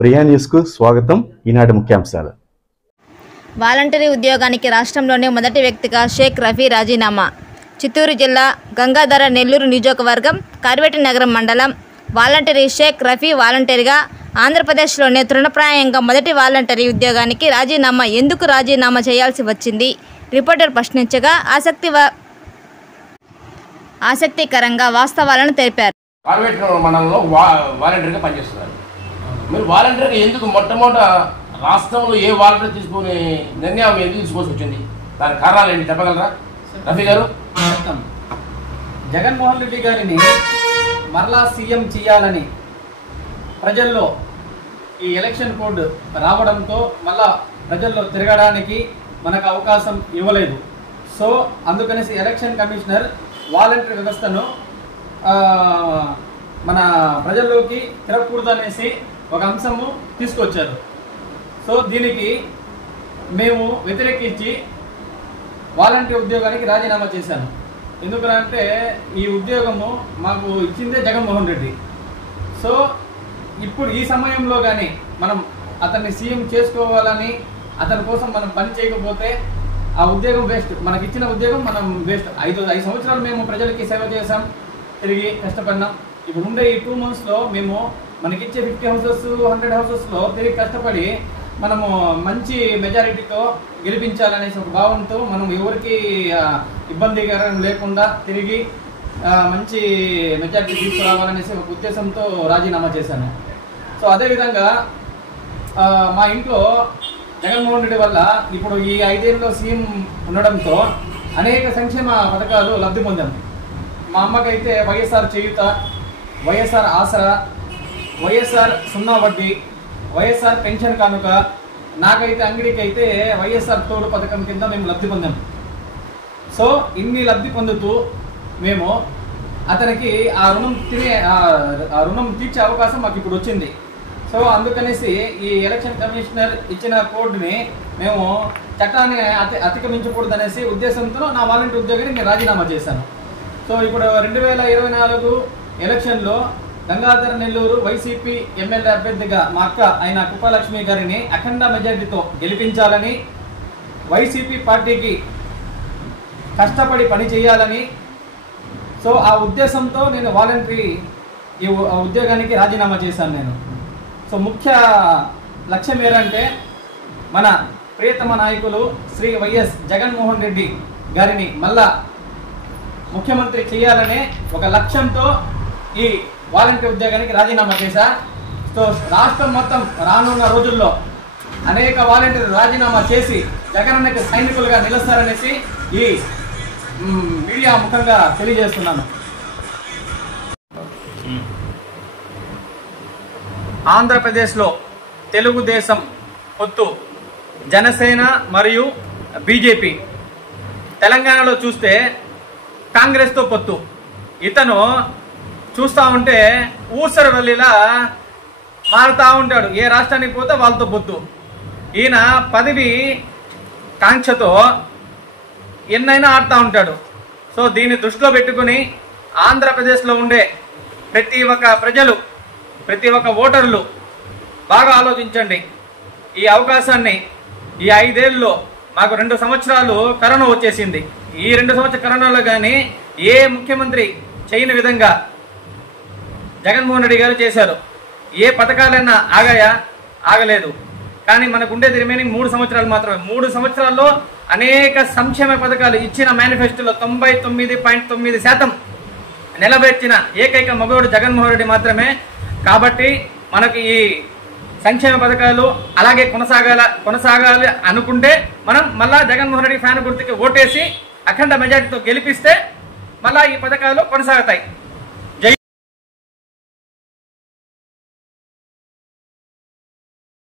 ప్రియా న్యూస్కు స్వాగతం. ఈనాటి ముఖ్యాంశాలు. వాలంటరీ ఉద్యోగానికి రాష్ట్రంలోనే మొదటి వ్యక్తిగా షేక్ రఫీ రాజీనామా. చిత్తూరు జిల్లా గంగాధర నెల్లూరు నియోజకవర్గం కార్వేటి నగరం మండలం వాలంటరీ షేక్ రఫీ వాలంటరీగా ఆంధ్రప్రదేశ్లోనే తృణప్రాయంగా మొదటి వాలంటరీ ఉద్యోగానికి రాజీనామా ఎందుకు రాజీనామా చేయాల్సి వచ్చింది? రిపోర్టర్ ప్రశ్నించగా ఆసక్తికరంగా వాస్తవాలను తెలిపారు. కార్వేటి మండలంలో వాలంటీర్గా పనిచేస్తున్నారు. మీరు వాలంటీర్గా ఎందుకు మొట్టమొదట రాష్ట్రంలో ఏ వాలంటీర్ తీసుకునే నిర్ణయం ఎందుకు తీసుకోవాల్సి వచ్చింది? దాని కారణాలు ఏంటి చెప్పగలరా రఫీ గారు? జగన్మోహన్ రెడ్డి గారిని మరలా సీఎం చేయాలని ప్రజల్లో ఈ ఎలక్షన్ కోడ్ రావడంతో మళ్ళా ప్రజల్లో తిరగడానికి మనకు అవకాశం ఇవ్వలేదు. సో అందుకనేసి ఎలక్షన్ కమిషనర్ వాలంటీర్ వ్యవస్థను మన ప్రజల్లోకి తిరగకూడదనేసి ఒక అంశము తీసుకొచ్చారు. సో దీనికి మేము వ్యతిరేకించి వాలంటీర్ ఉద్యోగానికి రాజీనామా చేశాను. ఎందుకంటే ఈ ఉద్యోగము మాకు ఇచ్చిందే జగన్మోహన్ రెడ్డి. సో ఇప్పుడు ఈ సమయంలో కానీ మనం అతన్ని సీఎం చేసుకోవాలని అతని కోసం మనం పని చేయకపోతే ఆ ఉద్యోగం వేస్ట్. మనకి ఇచ్చిన ఉద్యోగం మనం వేస్ట్. 5 సంవత్సరాలు మేము ప్రజలకి సేవ చేసాం, తిరిగి కష్టపడినాం. ఇప్పుడు ఉండే ఈ 2 monthsలో మేము మనకిచ్చే 50 houses 100 houses తిరిగి కష్టపడి మనము మంచి మెజారిటీతో గెలిపించాలనేసి ఒక భావంతో మనం ఎవరికి ఇబ్బందికరం లేకుండా తిరిగి మంచి మెజారిటీ తీసుకురావాలనేసి ఒక ఉద్దేశంతో రాజీనామా చేశాను. సో అదేవిధంగా మా ఇంట్లో జగన్మోహన్ రెడ్డి వల్ల ఇప్పుడు ఈ 5 ఏళ్ళలో సీఎం ఉండడంతో అనేక సంక్షేమ పథకాలు లబ్ధి పొందాం. మా అమ్మకైతే వైఎస్ఆర్ చేయూత, వైఎస్ఆర్ ఆసరా, వైఎస్ఆర్ 0 వడ్డీ, వైఎస్ఆర్ పెన్షన్ కానుక, నాకైతే అంగడికి అయితే వైఎస్ఆర్ తోడు పథకం కింద మేము లబ్ధి పొందాం. సో ఇన్ని లబ్ధి పొందుతూ మేము అతనికి ఆ రుణం తీర్చే అవకాశం మాకు ఇప్పుడు వచ్చింది. సో అందుకనేసి ఈ ఎలక్షన్ కమిషనర్ ఇచ్చిన కోడ్ని మేము చట్టాన్ని అతిక్రమించకూడదనేసి ఉద్దేశంతో నా వాలంటీర్ ఉద్యోగాన్ని నేను రాజీనామా చేశాను. సో ఇప్పుడు 2024 ఎలక్షన్లో గంగాధర నెల్లూరు వైసీపీ ఎమ్మెల్యే అభ్యర్థిగా మా అక్క అయిన కుప్పలక్ష్మి గారిని అఖండ మెజారిటీతో గెలిపించాలని, వైసీపీ పార్టీకి కష్టపడి పని చేయాలని, సో ఆ ఉద్దేశంతో నేను వాలంటరీ ఈ ఉద్యోగానికి రాజీనామా చేశాను నేను. సో ముఖ్య లక్ష్యం ఏంటంటే మన ప్రియతమ నాయకులు శ్రీ వైఎస్ జగన్మోహన్ రెడ్డి గారిని మళ్ళా ముఖ్యమంత్రి చేయాలనే ఒక లక్ష్యంతో ఈ వాలంటీర్ ఉద్యోగానికి రాజీనామా చేశా. సో రాష్ట్రం మొత్తం రానున్న రోజుల్లో అనేక వాలంటీర్లు రాజీనామా చేసి జగనన్నకి సైనికులుగా నిలుస్తారనేసి ఈ మీడియా ముఖంగా తెలియజేస్తున్నాను. ఆంధ్రప్రదేశ్లో తెలుగుదేశం పొత్తు జనసేన మరియు బీజేపీ, తెలంగాణలో చూస్తే కాంగ్రెస్తో పొత్తు. ఇతను చూస్తూ ఉంటే ఊసరవల్లిలా మారుతూ ఉంటాడు. ఏ రాష్ట్రానికి పోతే వాళ్ళతో పొత్తు. ఈయన పదవి కాంక్షతో ఎన్నైనా ఆడుతూ ఉంటాడు. సో దీన్ని దృష్టిలో పెట్టుకుని ఆంధ్రప్రదేశ్లో ఉండే ప్రతి ఒక్క ప్రజలు, ప్రతి ఒక్క ఓటర్లు బాగా ఆలోచించండి. ఈ అవకాశాన్ని ఈ 5 ఏళ్ళలో మాకు 2 సంవత్సరాలు కరోనా వచ్చేసింది. ఈ 2 సంవత్సరాల కరోనాలో కానీ ఏ ముఖ్యమంత్రి చేయని విధంగా జగన్మోహన్ రెడ్డి గారు చేశారు. ఏ పథకాలైనా ఆగాయా? ఆగలేదు. కానీ మనకు ఉండేది రిమైనింగ్ 3 సంవత్సరాలు మాత్రమే. 3 సంవత్సరాల్లో అనేక సంక్షేమ పథకాలు ఇచ్చిన మేనిఫెస్టోలో 99.9% నిలబెట్టిన ఏకైక మగవాడు జగన్మోహన్ రెడ్డి మాత్రమే. కాబట్టి మనకు ఈ సంక్షేమ పథకాలు అలాగే కొనసాగాలి అనుకుంటే మనం మళ్ళా జగన్మోహన్ రెడ్డి ఫ్యాన్ గుర్తుకి ఓటేసి అఖండ మెజార్టీతో గెలిపిస్తే మళ్ళా ఈ పథకాలు కొనసాగుతాయి.